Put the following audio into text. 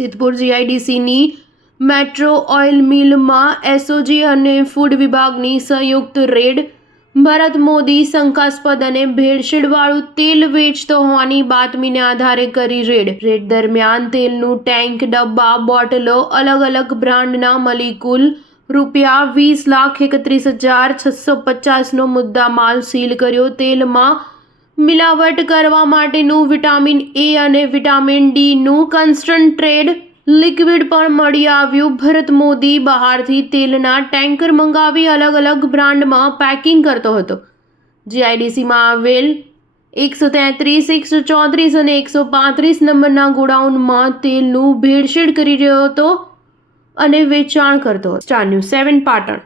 Siddhpur જીઆઈડીસીની metro oil મિલમાં SOG અને food વિભાગની સંયુક્ત રેડ. ભારત મોદી શંકાસ્પદ અને ભેળસેળવાળું તેલ વેચતો હોવાની બાતમીને આધારે કરી રેડ દરમિયાન તેલનું ટેન્ક, ડબ્બા, બોટલો અલગ અલગ બ્રાન્ડના મળી કુલ ₹20,31,650નો મુદ્દામાલ સીલ કર્યો. તેલમાં મિલાવટ કરવા માટેનું વિટામિન એ અને વિટામિન ડીનું કન્સન્ટ્રેટેડ લિક્વિડ પણ મળી આવ્યું. ભારત મોદી બહારથી તેલના ટેન્કર મંગાવી અલગ અલગ બ્રાન્ડમાં પેકિંગ કરતો હતો. જીઆઈડીસીમાં આવેલ 133, 134 અને 135 નંબરના ગોડાઉનમાં તેલનું ભેળસેળ કરી રહ્યો હતો અને વેચાણ કરતો હતો. Star news 7 Patan.